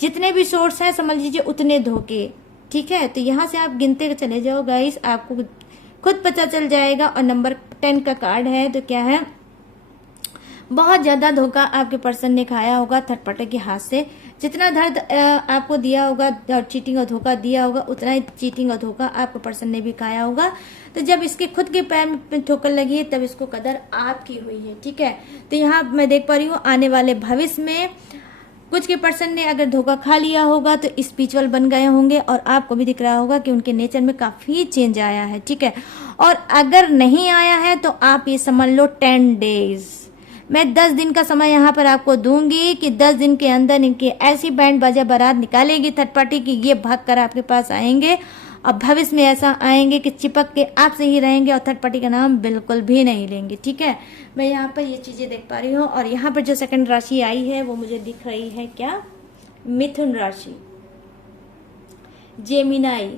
जितने भी सोर्ड्स हैं समझ लीजिए उतने धोखे, ठीक है। तो यहाँ से आप गिनते चले जाओ गाइस, आपको खुद पता चल जाएगा। और नंबर 10 का कार्ड है, तो क्या है? बहुत ज्यादा धोखा आपके पर्सन ने खाया होगा थर्ड पार्टी के हाथ से। जितना दर्द आपको दिया होगा और चीटिंग और धोखा दिया होगा, उतना ही चीटिंग और धोखा आपके पर्सन ने भी खाया होगा। तो जब इसके खुद के पैर में ठोकर लगी है, तब इसको कदर आपकी हुई है, ठीक है। तो यहाँ मैं देख पा रही हूँ आने वाले भविष्य में कुछ के पर्सन ने अगर धोखा खा लिया होगा तो स्पिरिचुअल बन गए होंगे, और आपको भी दिख रहा होगा कि उनके नेचर में काफी चेंज आया है, ठीक है। और अगर नहीं आया है तो आप ये समझ लो 10 डेज, मैं 10 दिन का समय यहाँ पर आपको दूंगी कि 10 दिन के अंदर इनकी ऐसी बैंड बाजा बारात निकालेगी थर्ड पार्टी की, ये भाग कर आपके पास आएंगे। और भविष्य में ऐसा आएंगे कि चिपक के आपसे ही रहेंगे और थर्ड पार्टी का नाम बिल्कुल भी नहीं लेंगे, ठीक है। मैं यहाँ पर ये चीजें देख पा रही हूँ। और यहाँ पर जो सेकंड राशि आई है वो मुझे दिख रही है क्या? मिथुन राशि, जेमिनाई।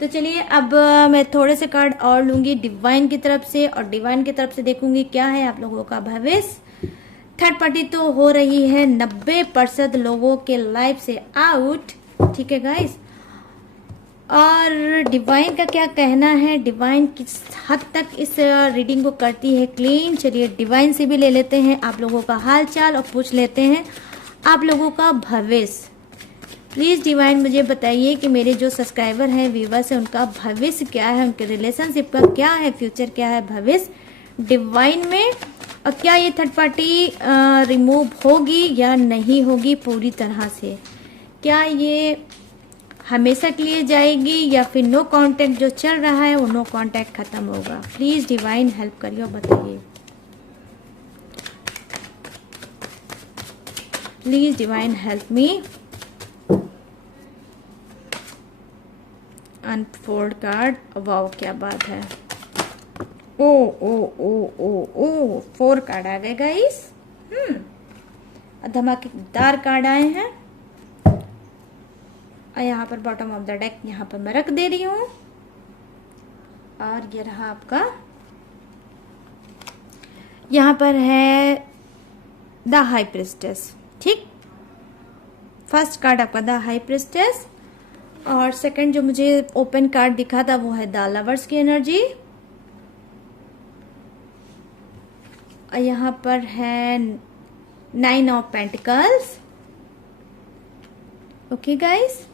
तो चलिए अब मैं थोड़े से कार्ड और लूंगी डिवाइन की तरफ से, और डिवाइन की तरफ से देखूंगी क्या है आप लोगों का भविष्य। थर्ड पार्टी तो हो रही है 90% लोगों के लाइफ से आउट, ठीक है गाइस। और डिवाइन का क्या कहना है? डिवाइन किस हद तक इस रीडिंग को करती है क्लीन? चलिए डिवाइन से भी ले लेते हैं आप लोगों का हाल चाल, और पूछ लेते हैं आप लोगों का भविष्य। प्लीज डिवाइन मुझे बताइए कि मेरे जो सब्सक्राइबर हैं, व्यूवर्स हैं, उनका भविष्य क्या है, उनके रिलेशनशिप का क्या है, फ्यूचर क्या है भविष्य डिवाइन में। और क्या ये थर्ड पार्टी रिमूव होगी या नहीं होगी पूरी तरह से? क्या ये हमेशा के लिए जाएगी, या फिर नो कांटेक्ट जो चल रहा है वो नो कांटेक्ट खत्म होगा? प्लीज डिवाइन हेल्प करिए और बताइए। Please divine help me. Unfold card, wow क्या बात है। ओ ओ ओ ओ ओ 4 कार्ड आ गए गाइस। धमाकेदार कार्ड आए हैं। और यहाँ पर बॉटम ऑफ द डेक यहाँ पर मैं रख दे रही हूँ। और ये रहा आपका, यहाँ पर है द हाई प्रिस्टेस, ठीक। फर्स्ट कार्ड आपका द हाई प्रिस्टेस, और सेकंड जो मुझे ओपन कार्ड दिखा था वो है द लवर्स की एनर्जी। और यहाँ पर है 9 ऑफ पेंटिकल्स, ओके गाइस।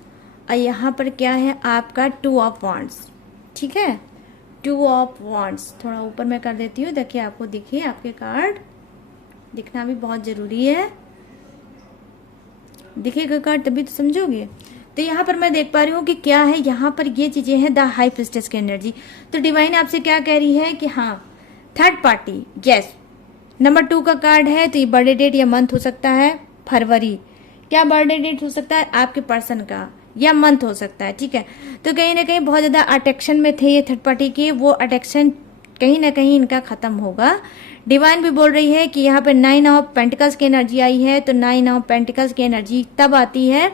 और यहाँ पर क्या है आपका 2 ऑफ वॉन्ड्स, ठीक है। 2 ऑफ वॉन्ड्स थोड़ा ऊपर मैं कर देती हूँ, देखिए आपको दिखिए आपके कार्ड, दिखना भी बहुत जरूरी है। दिखेगा कार्ड तभी तो समझोगे। तो यहाँ पर मैं देख पा रही हूँ कि क्या है, यहाँ पर ये चीजें हैं द हाई प्रिस्टेस की एनर्जी। तो डिवाइन आपसे क्या कह रही है कि हाँ थर्ड पार्टी, यस। नंबर 2 का कार्ड है, तो ये बर्थडे डेट या मंथ हो सकता है फरवरी। क्या बर्थडे डेट हो सकता है? आपके पर्सन का, या मंथ हो सकता है, ठीक है। तो कहीं ना कहीं बहुत ज्यादा अट्रैक्शन में थे ये थर्ड पार्टी की, वो अट्रैक्शन कहीं ना कहीं इनका खत्म होगा। डिवाइन भी बोल रही है कि यहाँ पे 9 ऑफ पेंटिकल्स की एनर्जी आई है, तो 9 ऑफ पेंटिकल्स की एनर्जी तब आती है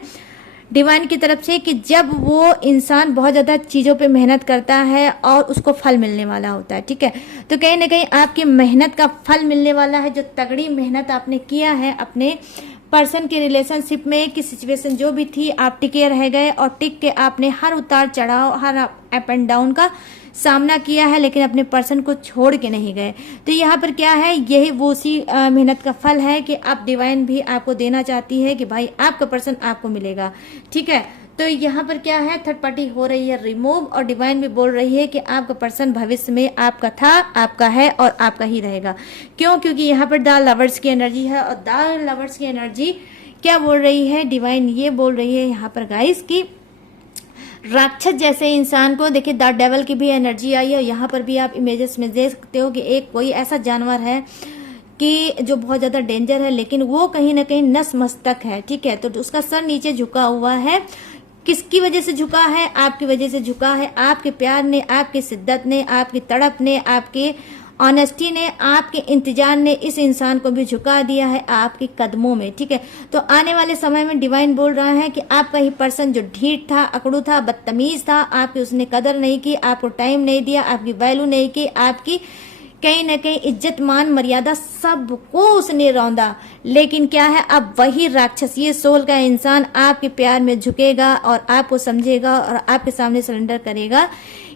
डिवाइन की तरफ से कि जब वो इंसान बहुत ज्यादा चीजों पे मेहनत करता है और उसको फल मिलने वाला होता है, ठीक है। तो कहीं ना कहीं आपकी मेहनत का फल मिलने वाला है। जो तगड़ी मेहनत आपने किया है अपने पर्सन के रिलेशनशिप में, कि सिचुएशन जो भी थी आप टिके रह गए और टिक के आपने हर उतार चढ़ाव, हर अप एंड डाउन का सामना किया है, लेकिन अपने पर्सन को छोड़ के नहीं गए। तो यहाँ पर क्या है, यही वो उसी मेहनत का फल है कि आप डिवाइन भी आपको देना चाहती है कि भाई आपका पर्सन आपको मिलेगा, ठीक है। तो यहाँ पर क्या है, थर्ड पार्टी हो रही है रिमूव और डिवाइन भी बोल रही है कि आपका पर्सन भविष्य में आपका था, आपका है और आपका ही रहेगा। क्यों? क्योंकि यहाँ पर द लवर्स की एनर्जी है और द लवर्स की एनर्जी क्या बोल रही है, डिवाइन ये बोल रही है यहाँ पर गाइस की राक्षस जैसे इंसान को, देखिए द डेवल की भी एनर्जी आई है और यहाँ पर भी आप इमेजेस में देख सकते हो कि एक कोई ऐसा जानवर है कि जो बहुत ज्यादा डेंजर है, लेकिन वो कहीं ना कहीं नस मस्तक है, ठीक है। तो उसका सर नीचे झुका हुआ है। किसकी वजह से झुका है? आपकी वजह से झुका है। आपके प्यार ने, आपकी शिद्दत ने, आपकी तड़प ने, आपके ऑनेस्टी ने, आपके इंतजार ने इस इंसान को भी झुका दिया है आपके कदमों में, ठीक है। तो आने वाले समय में डिवाइन बोल रहा है कि आपका ही पर्सन जो ढीठ था, अकड़ू था, बदतमीज था, आपकी उसने कदर नहीं की, आपको टाइम नहीं दिया, आपकी वैल्यू नहीं की, आपकी कहीं ना कहीं इज्जत मान मर्यादा सबको उसने रौंदा। लेकिन क्या है, अब वही राक्षस, ये सोल का इंसान आपके प्यार में झुकेगा और आपको समझेगा और आपके सामने सरेंडर करेगा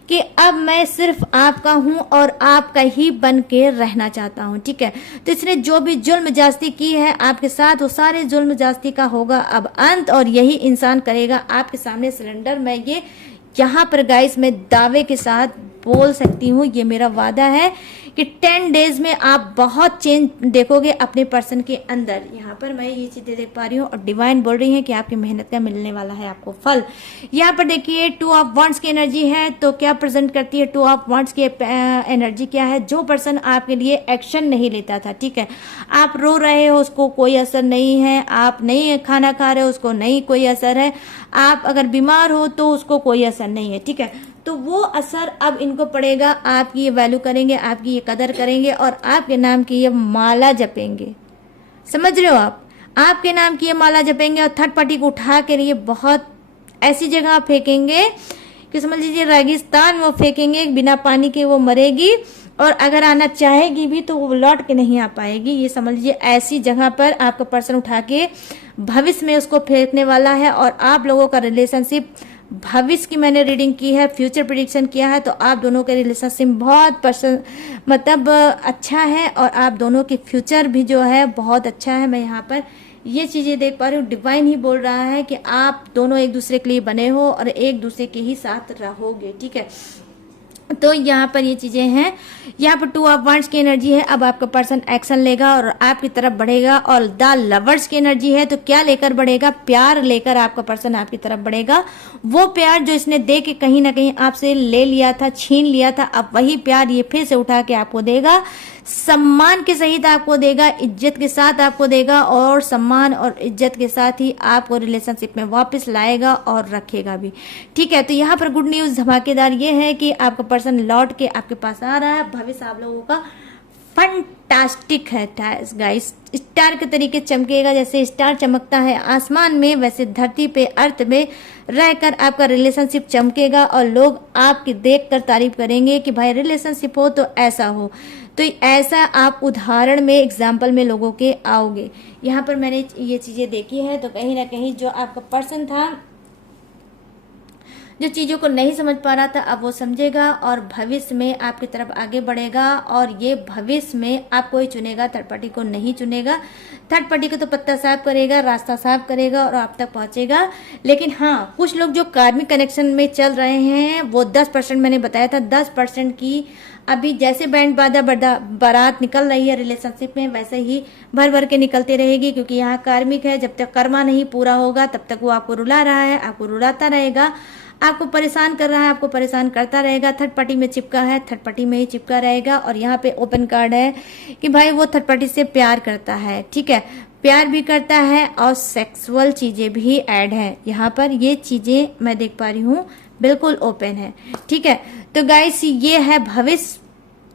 कि अब मैं सिर्फ आपका हूं और आपका ही बन के रहना चाहता हूं, ठीक है। तो इसने जो भी जुल्म जास्ती की है आपके साथ, वो सारे जुल्म जास्ती का होगा अब अंत और यही इंसान करेगा आपके सामने सरेंडर। मैं ये यहाँ पर गाइस मैं दावे के साथ बोल सकती हूँ, ये मेरा वादा है कि 10 डेज में आप बहुत चेंज देखोगे अपने पर्सन के अंदर। यहाँ पर मैं ये चीजें देख पा रही हूँ और डिवाइन बोल रही है कि आपकी मेहनत का मिलने वाला है आपको फल। यहाँ पर देखिए 2 ऑफ वांड्स की एनर्जी है, तो क्या प्रेजेंट करती है 2 ऑफ वांड्स की एनर्जी क्या है? जो पर्सन आपके लिए एक्शन नहीं लेता था, ठीक है, आप रो रहे हो उसको कोई असर नहीं है, आप नहीं खाना खा रहे हो उसको नहीं कोई असर है, आप अगर बीमार हो तो उसको कोई असर नहीं है, ठीक है। तो वो असर अब इनको पड़ेगा, आपकी ये वैल्यू करेंगे, आपकी ये कदर करेंगे और आपके नाम की ये माला जपेंगे। समझ रहे हो आप? आपके नाम की ये माला जपेंगे और थर्ड पार्टी को उठा के ये बहुत ऐसी जगह फेंकेंगे कि समझ लीजिए रेगिस्तान वो फेंकेंगे, बिना पानी के वो मरेगी और अगर आना चाहेगी भी तो वो लौट के नहीं आ पाएगी। ये समझ लीजिए ऐसी जगह पर आपका पर्सन उठा के भविष्य में उसको फेंकने वाला है और आप लोगों का रिलेशनशिप, भविष्य की मैंने रीडिंग की है, फ्यूचर प्रेडिक्शन किया है, तो आप दोनों के रिलेशनशिप बहुत मतलब अच्छा है और आप दोनों की फ्यूचर भी जो है बहुत अच्छा है। मैं यहाँ पर ये चीजें देख पा रही हूँ, डिवाइन ही बोल रहा है कि आप दोनों एक दूसरे के लिए बने हो और एक दूसरे के ही साथ रहोगे, ठीक है। तो यहाँ पर ये चीजें हैं। यहाँ पर 2 ऑफ वांड्स की एनर्जी है, अब आपका पर्सन एक्शन लेगा और आपकी तरफ बढ़ेगा और द लवर्स की एनर्जी है, तो क्या लेकर बढ़ेगा? प्यार लेकर आपका पर्सन आपकी तरफ बढ़ेगा। वो प्यार जो इसने दे के कहीं ना कहीं आपसे ले लिया था, छीन लिया था, अब वही प्यार ये फिर से उठा के आपको देगा, सम्मान के सहित आपको देगा, इज्जत के साथ आपको देगा और सम्मान और इज्जत के साथ ही आपको रिलेशनशिप में वापस लाएगा और रखेगा भी, ठीक है। तो यहाँ पर गुड न्यूज धमाकेदार ये है कि आपका पर्सन लौट के आपके पास आ रहा है। भविष्य आप लोगों का फंटास्टिक है गाइस, स्टार के तरीके चमकेगा। जैसे स्टार चमकता है आसमान में, वैसे धरती पे अर्थ में रहकर आपका रिलेशनशिप चमकेगा और लोग आपकी देखकर तारीफ करेंगे कि भाई रिलेशनशिप हो तो ऐसा हो। तो ऐसा आप उदाहरण में, एग्जाम्पल में लोगों के आओगे। यहाँ पर मैंने ये चीजें देखी है, तो कहीं ना कहीं जो आपका पर्सन था, जो चीजों को नहीं समझ पा रहा था, अब वो समझेगा और भविष्य में आपकी तरफ आगे बढ़ेगा और ये भविष्य में आपको ही चुनेगा, थर्ड पार्टी को नहीं चुनेगा। थर्ड पार्टी को तो पत्ता साफ करेगा, रास्ता साफ करेगा और आप तक पहुंचेगा। लेकिन हाँ, कुछ लोग जो कार्मिक कनेक्शन में चल रहे हैं वो 10% मैंने बताया था, 10% की अभी जैसे बैंड बाजा बारात निकल रही है रिलेशनशिप में, वैसे ही भर भर के निकलती रहेगी, क्योंकि यहाँ कार्मिक है। जब तक कर्मा नहीं पूरा होगा तब तक वो आपको रुला रहा है, आपको रुलाता रहेगा, आपको परेशान कर रहा है, आपको परेशान करता रहेगा। थर्ड पार्टी में चिपका है, थर्ड पार्टी में ही चिपका रहेगा। और यहाँ पे ओपन कार्ड है कि भाई वो थर्ड पार्टी से प्यार करता है, ठीक है, प्यार भी करता है और सेक्सुअल चीजें भी ऐड है। यहाँ पर ये चीजें मैं देख पा रही हूँ, बिल्कुल ओपन है, ठीक है। तो गाइस ये है भविष्य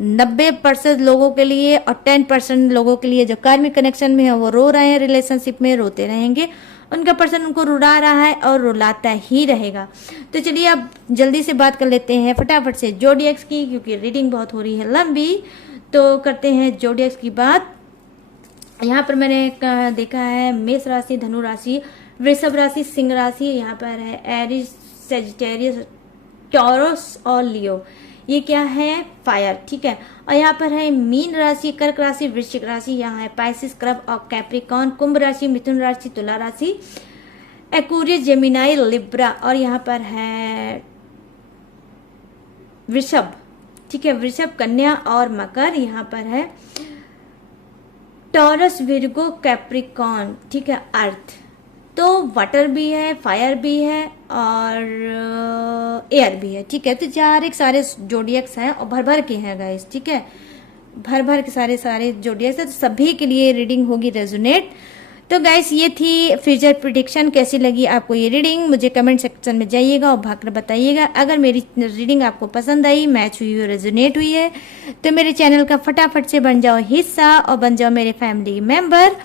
90% लोगों के लिए और 10% लोगों के लिए जो कार्मिक कनेक्शन में है वो रो रहे हैं, रिलेशनशिप में रोते रहेंगे उनका पर्सन उनको रुला रहा है और रुलाता ही रहेगा। तो चलिए अब जल्दी से बात कर लेते हैं फटाफट से जोडिएक्स की, क्योंकि रीडिंग बहुत हो रही है लंबी। तो करते हैं जोडिएक्स की बात। यहाँ पर मैंने देखा है मेष राशि, धनु राशि, वृषभ राशि, सिंह राशि, यहाँ पर है एरिस, सेजिटेरियस, टॉरस और लियो। ये क्या है? फायर, ठीक है। और यहाँ पर है मीन राशि, कर्क राशि, वृश्चिक राशि, यहाँ है पाइसिस, क्रब और कैप्रिकॉर्न, कुंभ राशि, मिथुन राशि, तुला राशि, एक्वेरियस, जेमिनाई, लिब्रा और यहाँ पर है वृषभ, ठीक है, वृषभ, कन्या और मकर। यहाँ पर है टॉरस, विर्गो, कैप्रिकॉर्न, ठीक है, अर्थ। तो वाटर भी है, फायर भी है और एयर भी है, ठीक है। तो चार एक सारे जोडिएक्स हैं और भर भर के हैं गाइस, ठीक है, भर भर के सारे सारे जोडिएक्स है। तो सभी के लिए रीडिंग होगी रेजोनेट। तो गाइस ये थी फ्यूचर प्रेडिक्शन। कैसी लगी आपको ये रीडिंग? मुझे कमेंट सेक्शन में जाइएगा और भागकर बताइएगा। अगर मेरी रीडिंग आपको पसंद आई, मैच हुई है, रेजोनेट हुई है, तो मेरे चैनल का फटाफट से बन जाओ हिस्सा और बन जाओ मेरे फैमिली मेंबर।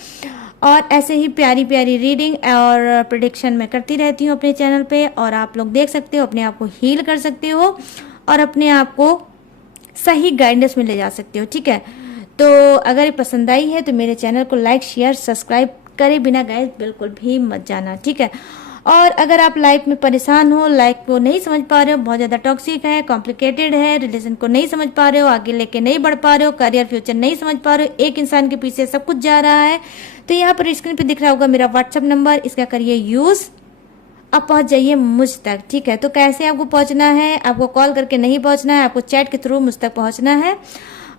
और ऐसे ही प्यारी प्यारी रीडिंग और प्रेडिक्शन मैं करती रहती हूँ अपने चैनल पे, और आप लोग देख सकते हो, अपने आप को हील कर सकते हो और अपने आप को सही गाइडेंस में ले जा सकते हो, ठीक है। तो अगर ये पसंद आई है तो मेरे चैनल को लाइक, शेयर, सब्सक्राइब करे बिना गाइस बिल्कुल भी मत जाना, ठीक है। और अगर आप लाइफ में परेशान हो, लाइफ को नहीं समझ पा रहे हो, बहुत ज़्यादा टॉक्सिक है, कॉम्प्लिकेटेड है, रिलेशन को नहीं समझ पा रहे हो, आगे लेके नहीं बढ़ पा रहे हो, करियर फ्यूचर नहीं समझ पा रहे हो, एक इंसान के पीछे सब कुछ जा रहा है, तो यहाँ पर स्क्रीन पे दिख रहा होगा मेरा व्हाट्सअप नंबर, इसका करिए यूज़, अब पहुंच जाइए मुझ तक, ठीक है। तो कैसे आपको पहुंचना है? आपको कॉल करके नहीं पहुंचना है, आपको चैट के थ्रू मुझ तक पहुंचना है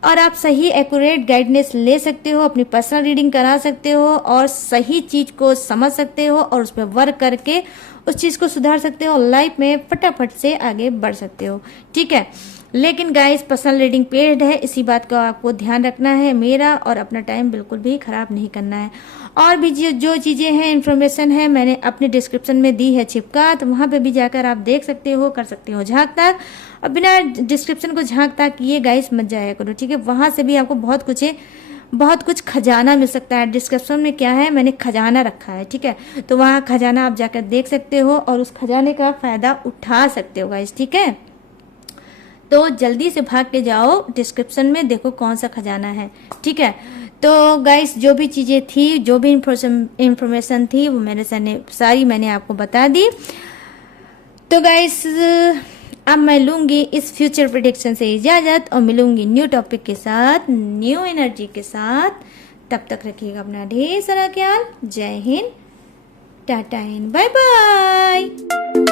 और आप सही एक्यूरेट गाइडेंस ले सकते हो, अपनी पर्सनल रीडिंग करा सकते हो और सही चीज को समझ सकते हो और उस पर वर्क करके उस चीज को सुधार सकते हो और लाइफ में फटाफट से आगे बढ़ सकते हो, ठीक है। लेकिन गाइस पर्सनल रीडिंग पेड है, इसी बात का आपको ध्यान रखना है, मेरा और अपना टाइम बिल्कुल भी खराब नहीं करना है। और भी जो चीज़ें हैं, इन्फॉर्मेशन है, मैंने अपने डिस्क्रिप्शन में दी है चिपका, तो वहाँ पे भी जाकर आप देख सकते हो, कर सकते हो झाँक ताक। और बिना डिस्क्रिप्शन को झाँक ताक किए गाइस मत जाया करो, ठीक है। वहाँ से भी आपको बहुत कुछ खजाना मिल सकता है। डिस्क्रिप्शन में क्या है, मैंने खजाना रखा है, ठीक है। तो वहाँ खजाना आप जाकर देख सकते हो और उस खजाने का फ़ायदा उठा सकते हो गाइस, ठीक है। तो जल्दी से भाग के जाओ, डिस्क्रिप्शन में देखो कौन सा खजाना है, ठीक है। तो गाइस जो भी चीज़ें थी, जो भी इंफॉर्मेशन थी, वो सारी मैंने आपको बता दी। तो गाइस अब मैं लूँगी इस फ्यूचर प्रेडिक्शन से इजाज़त और मिलूंगी न्यू टॉपिक के साथ, न्यू एनर्जी के साथ। तब तक रखिएगा अपना ढेर सारा ख्याल। जय हिंद, टाटा एंड बाय बाय।